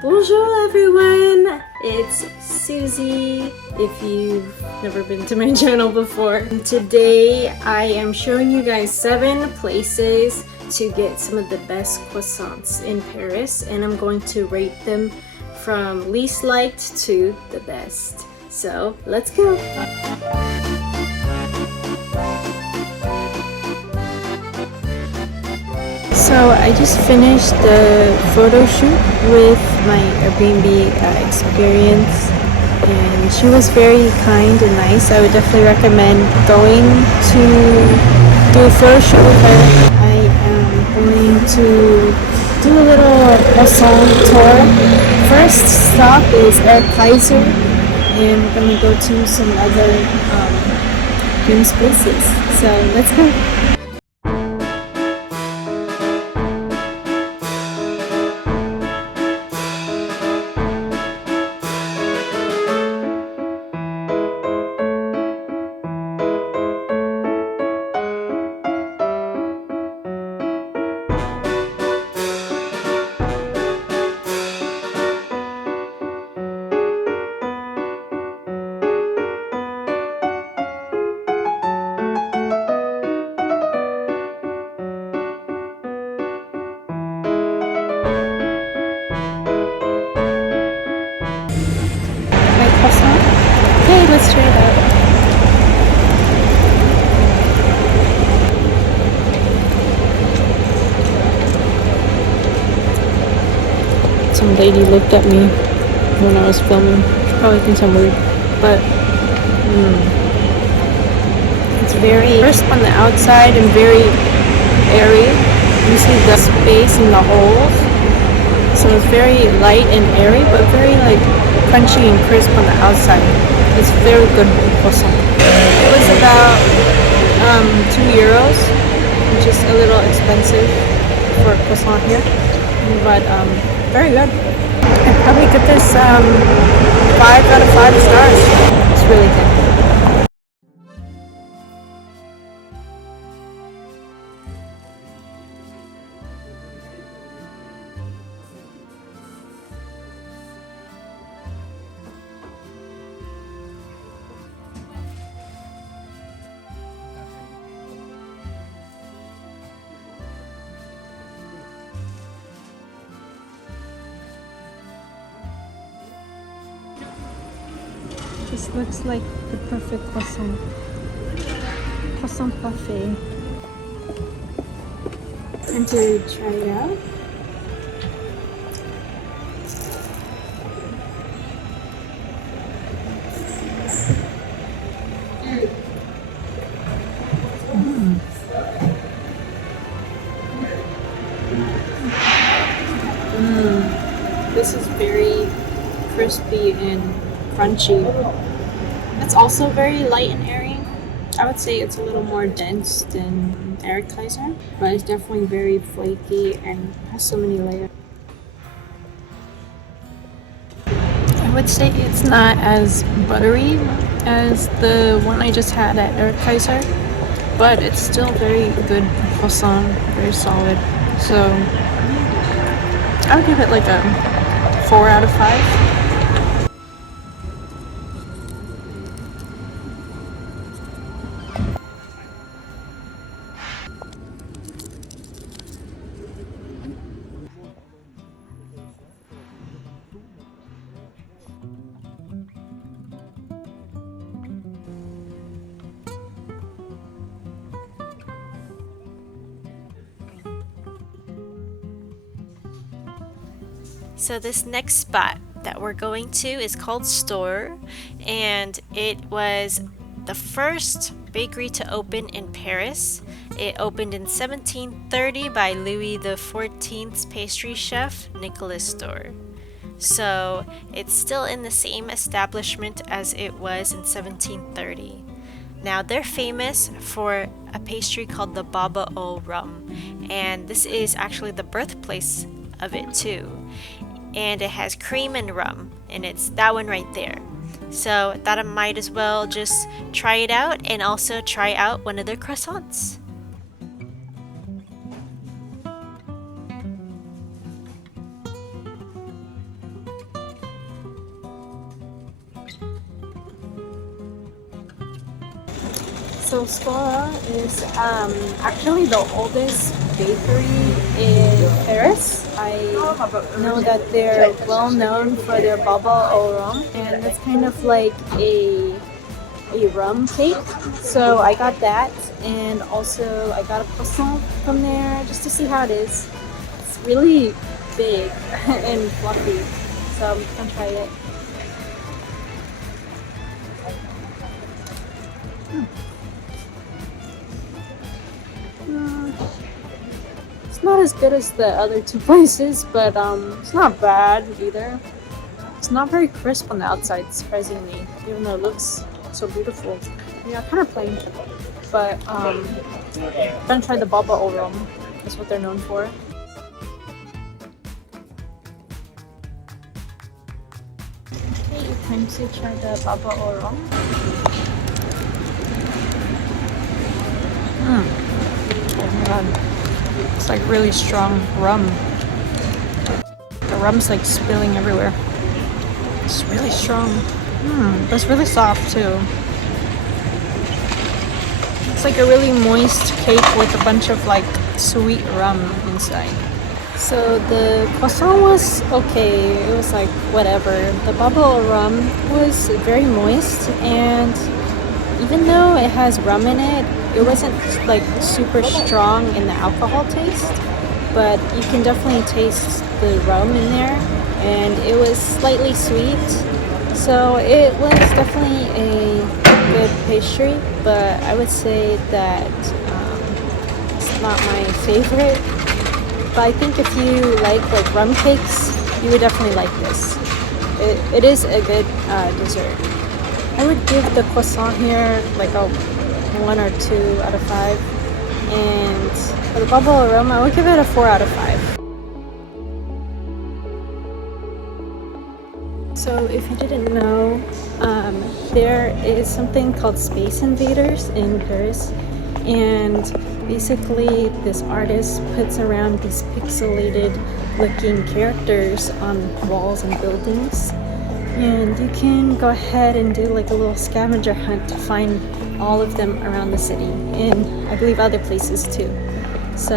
Bonjour everyone! It's Susie, if you've never been to my channel before. And today I am showing you guys 7 places to get some of the best croissants in Paris, and I'm going to rate them from least liked to the best. So let's go! So I just finished the photo shoot with my Airbnb experience, and she was very kind and nice. I would definitely recommend going to do a photo shoot with her. I am going to do a little croissant tour. First stop is at Kayser, and we're going to go to some other famous places. So let's go! Croissant. Okay, let's try it out. Some lady looked at me when I was filming. She probably thinks I'm rude, but it's very crisp on the outside and very airy. You see the space in the holes, so it's very light and airy, but very like crunchy and crisp on the outside. It's very good croissant. It was about €2, which is a little expensive for croissant here, but very good. I'd probably give this 5 out of 5 stars. It's really good. This looks like the perfect croissant. Croissant parfait. Time to try it out. This is very crispy and crunchy. It's also very light and airy. I would say it's a little more dense than Kayser, but it's definitely very flaky and has so many layers. I would say it's not as buttery as the one I just had at Kayser, but it's still very good croissant, very solid. So I would give it like a 4 out of 5. So this next spot that we're going to is called Stohrer, and it was the first bakery to open in Paris. It opened in 1730 by Louis XIV's pastry chef Nicolas Stohrer. So it's still in the same establishment as it was in 1730. Now they're famous for a pastry called the baba au rum, and this is actually the birthplace of it too. And it has cream and rum, and it's that one right there. So I thought I might as well just try it out and also try out one of their croissants. So Stohrer is actually the oldest bakery in Paris. I know that they're well known for their baba au rhum, and it's kind of like a rum cake. So I got that, and also I got a croissant from there just to see how it is. It's really big and fluffy, so I'm gonna try it. It's not as good as the other two places, but it's not bad either. It's not very crisp on the outside, surprisingly, even though it looks so beautiful. Yeah, kind of plain, but I'm gonna try the baba au rhum. That's what they're known for. Okay, it's time to try the baba au rhum. Oh my god, it's like really strong rum. The rum's like spilling everywhere. It's really strong. But it's really soft too. It's like a really moist cake with a bunch of like sweet rum inside. So the croissant was okay. It was like whatever. The baba au rhum was very moist, and even though it has rum in it, it wasn't like super strong in the alcohol taste. But you can definitely taste the rum in there, and it was slightly sweet. So it was definitely a good pastry, but I would say that it's not my favorite. But I think if you like rum cakes, you would definitely like this. It is a good dessert. I would give the croissant here like a 1 or 2 out of 5, and for the baba au rhum, I would give it a 4 out of 5. So if you didn't know, there is something called Space Invaders in Paris, and basically this artist puts around these pixelated looking characters on walls and buildings, and you can go ahead and do like a little scavenger hunt to find all of them around the city, and I believe other places too. So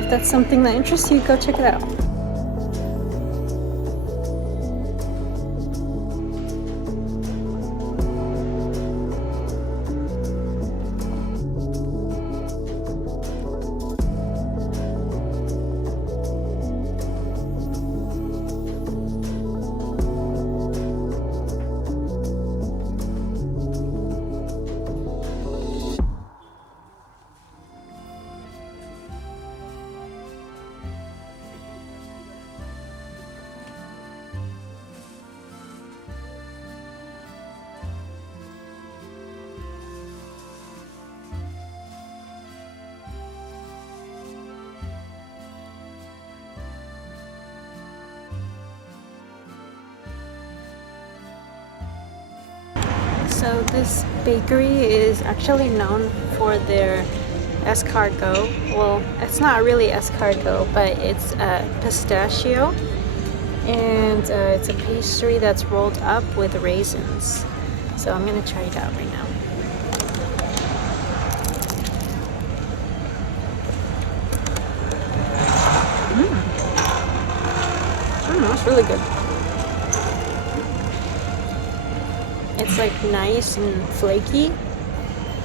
if that's something that interests you, go check it out. So this bakery is actually known for their escargot. Well, it's not really escargot, but it's pistachio, and it's a pastry that's rolled up with raisins. So I'm gonna try it out right now. That's really good. It's like nice and flaky,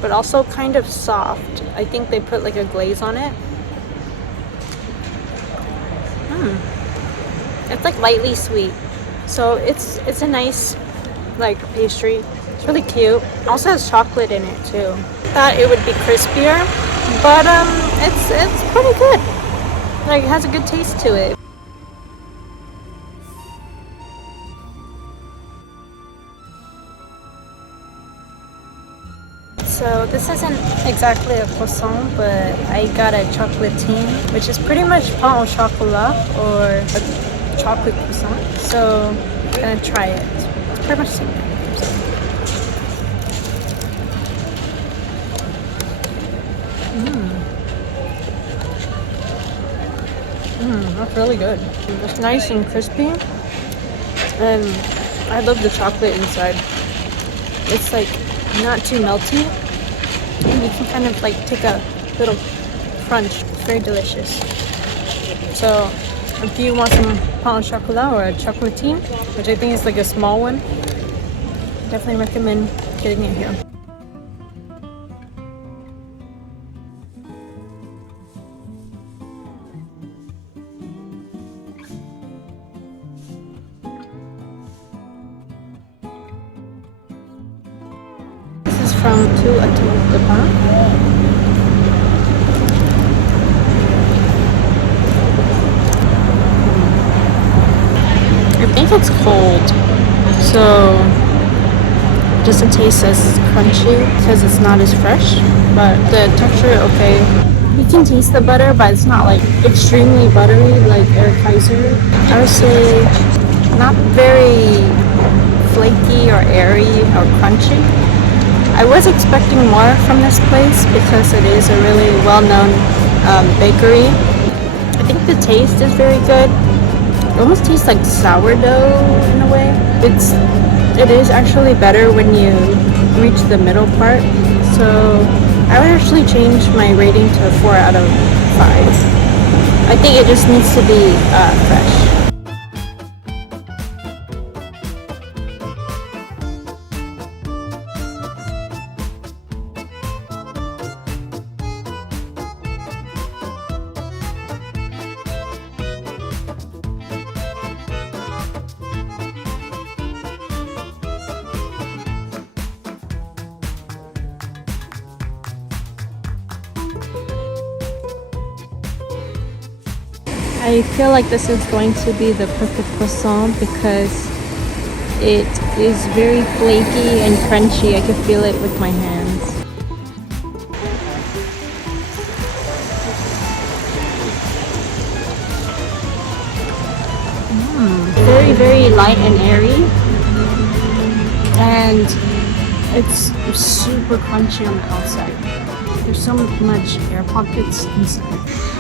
but also kind of soft. I think they put like a glaze on it. It's like lightly sweet, so it's a nice like pastry. It's really cute. It also has chocolate in it too. Thought it would be crispier, but it's pretty good. Like, it has a good taste to it. So this isn't exactly a croissant, but I got a chocolatine, which is pretty much pain au chocolat or a chocolate croissant. So I'm gonna try it. It's pretty much the same. That's really good. It's nice and crispy, and I love the chocolate inside. It's like not too melty, you can kind of like take a little crunch. It's very delicious. So if you want some pain au chocolat or a chocolatine, which I think is like a small one, definitely recommend getting it here. This is from Tout, Autour. I think it's cold, so it doesn't taste as crunchy because it's not as fresh, but the texture, okay. You can taste the butter, but it's not like extremely buttery like Kayser. I would say not very flaky or airy or crunchy. I was expecting more from this place because it is a really well-known bakery. I think the taste is very good. It almost tastes like sourdough in a way. It is actually better when you reach the middle part. So I would actually change my rating to a 4 out of 5. I think it just needs to be fresh. I feel like this is going to be the perfect croissant because it is very flaky and crunchy. I can feel it with my hands. Very, very light and airy. And it's super crunchy on the outside. There's so much air pockets inside.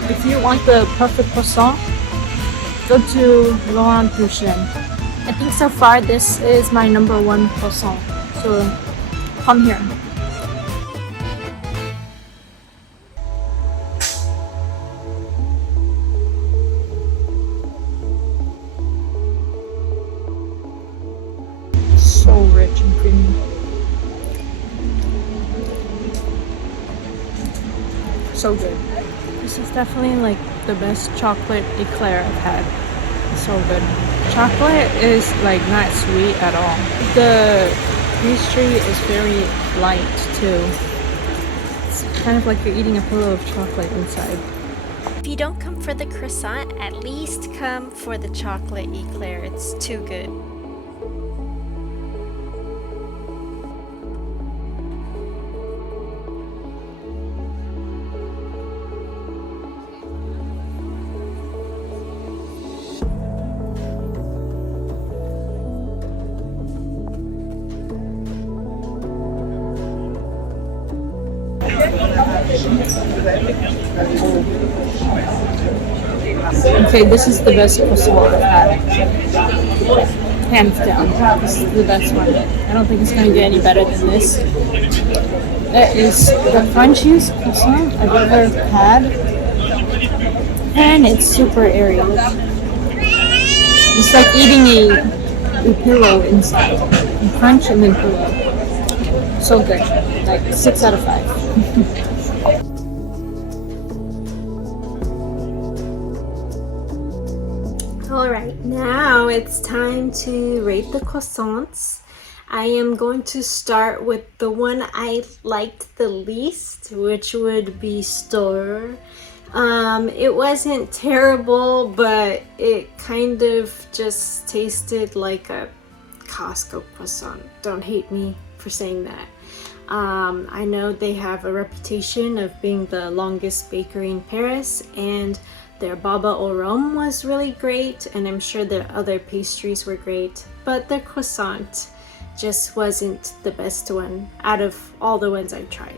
If you want the perfect croissant, go to Laurent Duchene. I think so far this is my #1 croissant. So come here. So rich and creamy. So good. This is definitely like the best chocolate eclair I've had. It's so good. Chocolate is like not sweet at all. The pastry is very light too. It's kind of like you're eating a pillow of chocolate inside. If you don't come for the croissant, at least come for the chocolate eclair. It's too good. Okay, this is the best croissant I've had. Hands down. This is the best one. I don't think it's going to get any better than this. That is the crunchiest croissant I've ever had. And it's super airy. It's like eating a pillow inside. You crunch and then pillow. So good. Like 6 out of 5. Alright, now it's time to rate the croissants. I am going to start with the one I liked the least, which would be Stohrer. It wasn't terrible, but it kind of just tasted like a Costco croissant. Don't hate me for saying that. I know they have a reputation of being the longest bakery in Paris, and their baba au rhum was really great, and I'm sure their other pastries were great, but their croissant just wasn't the best one out of all the ones I tried.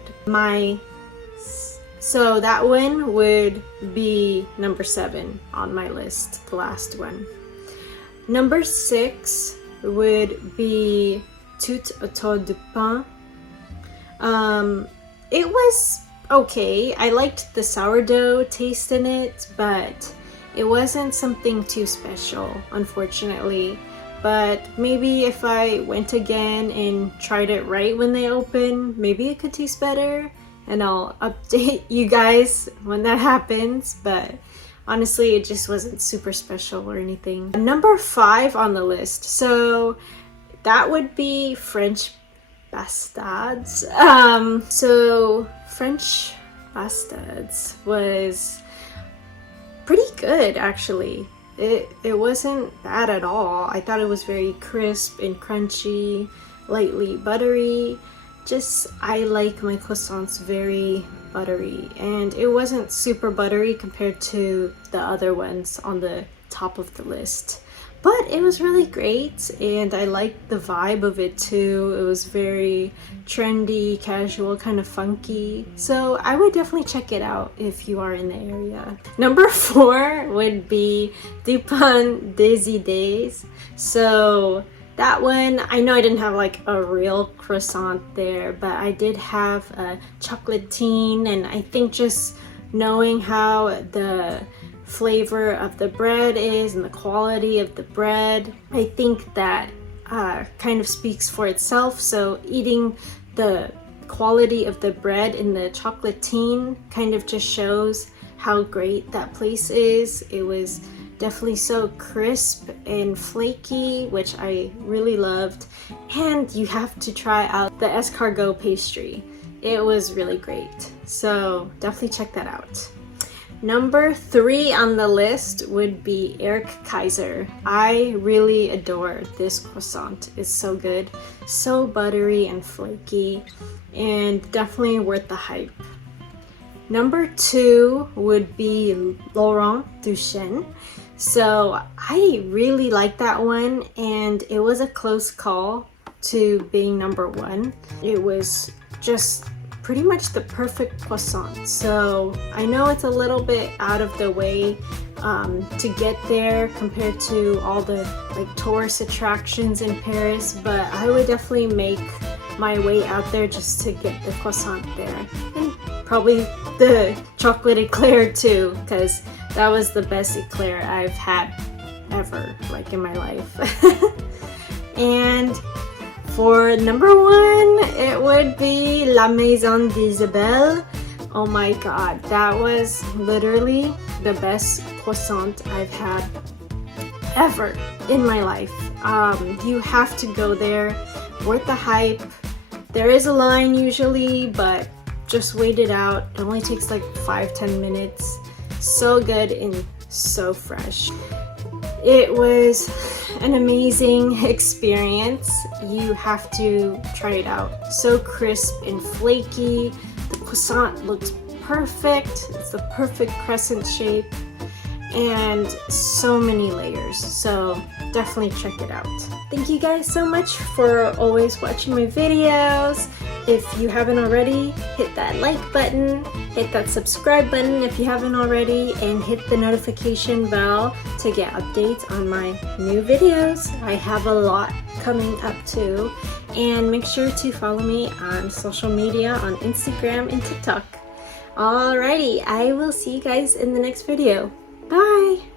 So that one would be number 7 on my list, the last one. Number 6 would be Tout, Autour du pain. it was okay. I liked the sourdough taste in it, but it wasn't something too special, unfortunately. But maybe if I went again and tried it right when they open, maybe it could taste better, and I'll update you guys when that happens. But honestly, it just wasn't super special or anything. Number 5 on the list, so that would be French bastards. So French bastards was pretty good, actually. It wasn't bad at all. I thought it was very crisp and crunchy, lightly buttery. Just, I like my croissants very buttery, and it wasn't super buttery compared to the other ones on the top of the list. But it was really great, and I liked the vibe of it too. It was very trendy, casual, kind of funky. So I would definitely check it out if you are in the area. Number 4 would be Du Pain des Idées. So that one, I know I didn't have like a real croissant there, but I did have a chocolatine, and I think just knowing how the flavor of the bread is and the quality of the bread, I think that kind of speaks for itself. So eating the quality of the bread in the chocolatine kind of just shows how great that place is. It was definitely so crisp and flaky, which I really loved. And you have to try out the escargot pastry. It was really great. So definitely check that out. Number 3 on the list would be Eric Kayser. I really adore this croissant. It's so good, so buttery and flaky, and definitely worth the hype. Number 2 would be Laurent Duchene. So I really like that one, and it was a close call to being number 1. It was just pretty much the perfect croissant. So I know it's a little bit out of the way to get there compared to all the like tourist attractions in Paris, but I would definitely make my way out there just to get the croissant there, and probably the chocolate eclair too, because that was the best eclair I've had ever, like in my life. And for number 1, it would be La Maison d'Isabelle. Oh my god, that was literally the best croissant I've had ever in my life. You have to go there, worth the hype. There is a line usually, but just wait it out. It only takes like 5-10 minutes. So good and so fresh. It was an amazing experience. You have to try it out. So crisp and flaky. The croissant looks perfect. It's the perfect crescent shape, and so many layers. So definitely check it out. Thank you guys so much for always watching my videos. If you haven't already, hit that like button, hit that subscribe button if you haven't already, and hit the notification bell to get updates on my new videos. I have a lot coming up too. And make sure to follow me on social media on Instagram and TikTok. Alrighty, I will see you guys in the next video. Bye!